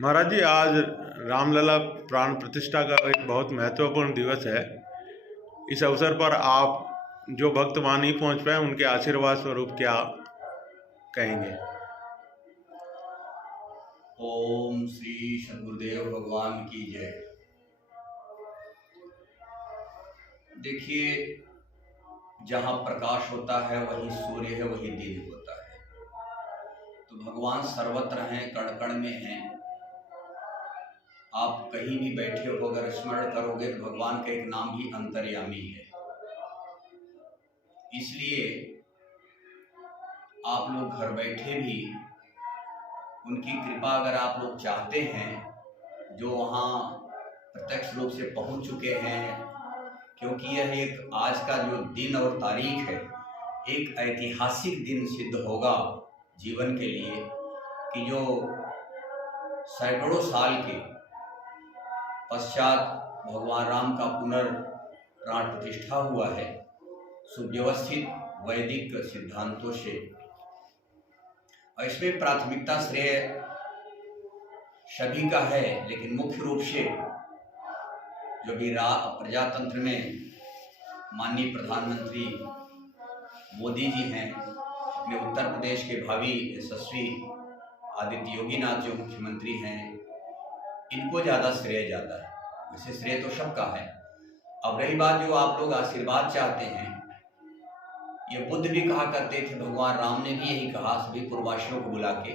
महाराज जी, आज रामलला प्राण प्रतिष्ठा का एक बहुत महत्वपूर्ण दिवस है। इस अवसर पर आप जो भक्त वहाँ नहीं पहुँच पाए उनके आशीर्वाद स्वरूप क्या कहेंगे? ओम श्री सद्गुरुदेव भगवान की जय। देखिए, जहाँ प्रकाश होता है वही सूर्य है, वही दिन होता है। तो भगवान सर्वत्र हैं, कण कण में हैं। आप कहीं भी बैठे हो, अगर स्मरण करोगे तो भगवान का एक नाम ही अंतर्यामी है। इसलिए आप लोग घर बैठे भी उनकी कृपा अगर आप लोग चाहते हैं, जो वहाँ प्रत्यक्ष रूप से पहुँच चुके हैं, क्योंकि यह एक आज का जो दिन और तारीख है, एक ऐतिहासिक दिन सिद्ध होगा जीवन के लिए, कि जो सैकड़ों साल के पश्चात भगवान राम का पुनर्प्राण प्रतिष्ठा हुआ है, सुव्यवस्थित वैदिक सिद्धांतों से। और इसमें प्राथमिकता श्रेय सभी का है, लेकिन मुख्य रूप से जो भी प्रजातंत्र में माननीय प्रधानमंत्री मोदी जी हैं, अपने उत्तर प्रदेश के भावी यशस्वी आदित्य योगी नाथ जो मुख्यमंत्री हैं, इनको ज़्यादा श्रेय जाता है। वैसे श्रेय तो सबका है। अब रही बात जो आप लोग आशीर्वाद चाहते हैं, ये बुद्ध भी कहा करते थे, भगवान राम ने भी यही कहा सभी पूर्वासियों को बुला के,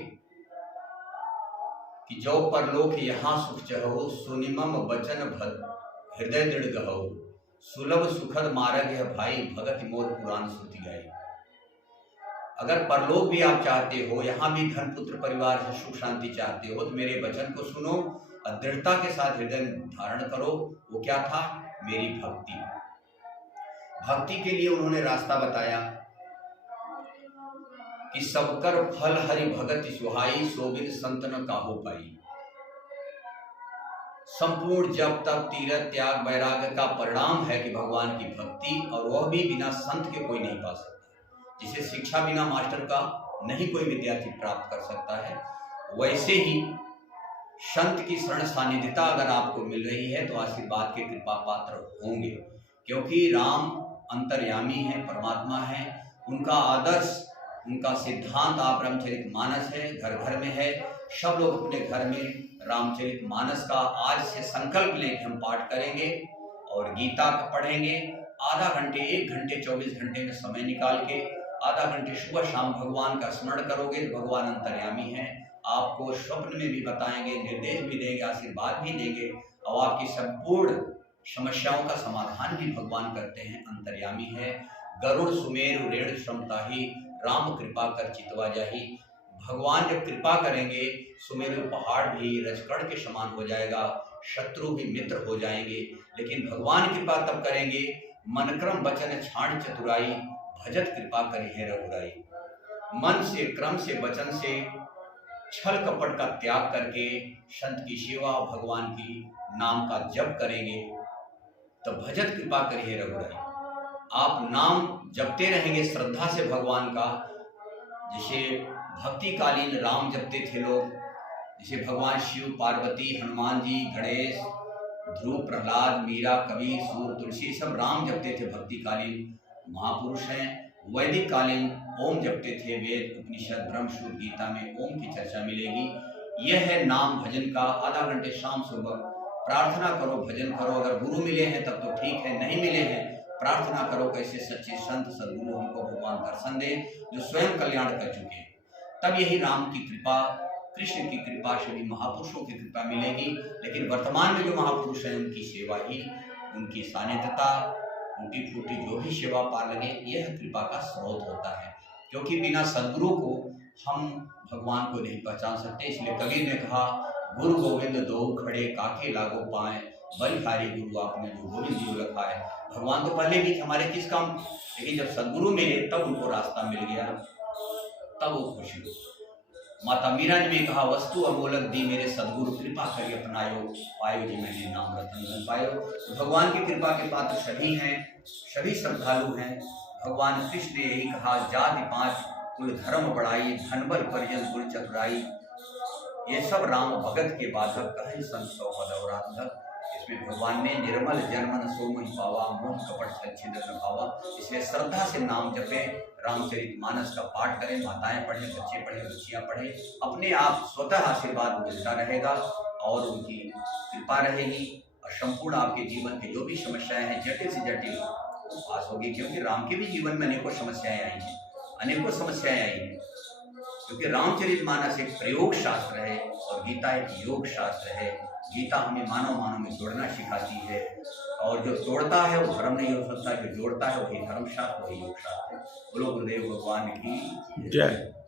कि जो परलोक यहाँ सुख चहो, सुनिमम वचन हृदय दृढ़ गहो, सुलभ सुखद मार्ग है भाई, भगत मोर पुराण श्रुति गाई। अगर परलोक भी आप चाहते हो, यहाँ भी धन पुत्र परिवार से सुख शांति चाहते हो, तो मेरे वचन को सुनो और दृढ़ता के साथ हृदय धारण करो। वो क्या था? मेरी भक्ति। भक्ति के लिए उन्होंने रास्ता बताया कि सबकर फल हरि भगति सुहाई, सोबिन संतन काहू पाई। संपूर्ण जप तप तीरथ त्याग वैराग्य का परिणाम है कि भगवान की भक्ति, और वह भी बिना संत के कोई नहीं पा सकता। जिसे शिक्षा बिना मास्टर का नहीं कोई विद्यार्थी प्राप्त कर सकता है, वैसे ही संत की शरण सानिध्यता अगर आपको मिल रही है तो आशीर्वाद के कृपा पात्र होंगे, क्योंकि राम अंतर्यामी है, परमात्मा है। उनका आदर्श, उनका सिद्धांत आप रामचरितमानस है, घर घर में है। सब लोग अपने घर में रामचरितमानस का आज से संकल्प लेकर हम पाठ करेंगे और गीता पढ़ेंगे। आधा घंटे, 1 घंटे 24 घंटे में समय निकाल के आधा घंटे सुबह शाम भगवान का स्मरण करोगे तो भगवान अंतर्यामी हैं। आपको स्वप्न में भी बताएंगे, निर्देश भी देंगे, आशीर्वाद भी देंगे, और आपकी संपूर्ण समस्याओं का समाधान भी भगवान करते हैं। अंतर्यामी है। गरुड़ सुमेरु रेण श्रमताही, राम कृपा कर चितवा जाही। भगवान जब कृपा करेंगे, सुमेरु पहाड़ भी रजकड़ के समान हो जाएगा, शत्रु भी मित्र हो जाएंगे। लेकिन भगवान कृपा तब करेंगे, मन क्रम वचन छाण चतुराई, भजत कृपा करी है रघुराई। मन से, क्रम से, वचन से, छल कपट का त्याग करके संत की सेवा, भगवान की नाम का जप करेंगे तो भजत कृपा करी है रघुराई। आप नाम जपते रहेंगे श्रद्धा से भगवान का, जैसे भक्ति कालीन राम जपते थे लोग, जैसे भगवान शिव, पार्वती, हनुमान जी, गणेश, ध्रुव, प्रहलाद, मीरा, कबीर, सूर, तुलसी, सब राम जपते थे। भक्ति कालीन महापुरुष हैं। वैदिक कालीन ओम जपते थे। वेद, उपनिषद, ब्रह्म सूत्र, गीता में ओम की चर्चा मिलेगी। यह है नाम भजन का। आधा घंटे शाम सुबह प्रार्थना करो, भजन करो। अगर गुरु मिले हैं तब तो ठीक है, नहीं मिले हैं प्रार्थना करो कैसे सच्चे संत सदगुरु हमको भगवान दर्शन दे, जो स्वयं कल्याण कर चुके हैं। तब यही राम की कृपा, कृष्ण की कृपा, सभी महापुरुषों की कृपा मिलेगी। लेकिन वर्तमान में जो महापुरुष हैं उनकी सेवा ही, उनकी सानिध्यता, टूटी फूटी जो भी सेवा पा लगे, यह कृपा का स्रोत होता है। क्योंकि बिना सदगुरु को हम भगवान को नहीं पहचान सकते। इसलिए कबीर ने कहा, गुरु गोविंद दो खड़े, काके लागो पाए, बलिहारी गुरु आपने जो गोविंद जी लिखा है। भगवान तो पहले भी थे हमारे किस काम, लेकिन जब सदगुरु मिले तब उनको रास्ता मिल गया, तब वो खुशी हुई। माता मीरा ने भी कहा, वस्तु अमोलक दी मेरे सदगुरु, कृपा करी अपनायो, पायो जी मैंने नाम रतन धन पायो। तो भगवान की कृपा के पात्र सभी हैं, सभी श्रद्धालु हैं। भगवान कृष्ण ने यही कहा, जाति 5 कुल धर्म बढ़ाई, धन बल परिजन गुण चतुराई। ये सब राम भगत के बाधक कहे संत सौ पद अवराधक। इसमें भगवान ने निर्मल जनमन सोमहि पावा, मोह कपट सच्छिद्र न भावा। इसलिए श्रद्धा से नाम जपे, रामचरितमानस का पाठ करें, माताएं पढ़ें, बच्चे पढ़ें, बच्चियां पढ़ें, अपने आप स्वतः आशीर्वाद मिलता रहेगा और उनकी कृपा रहेगी और संपूर्ण आपके जीवन के जो भी समस्याएं हैं जटिल से जटिल वो पास होगी। क्योंकि राम के भी जीवन में अनेकों समस्याएं आई हैं, अनेकों समस्याएं आई हैं, क्योंकि रामचरितमानस एक प्रयोग शास्त्र है और गीता एक योग शास्त्र है। गीता हमें मानव में जोड़ना सिखाती है और जो तोड़ता है वो धर्म नहीं हो सकता, जो जोड़ता है वही धर्म शास्त्र, वही योग शास्त्र है। बोलो गुरुदेव भगवान की जय।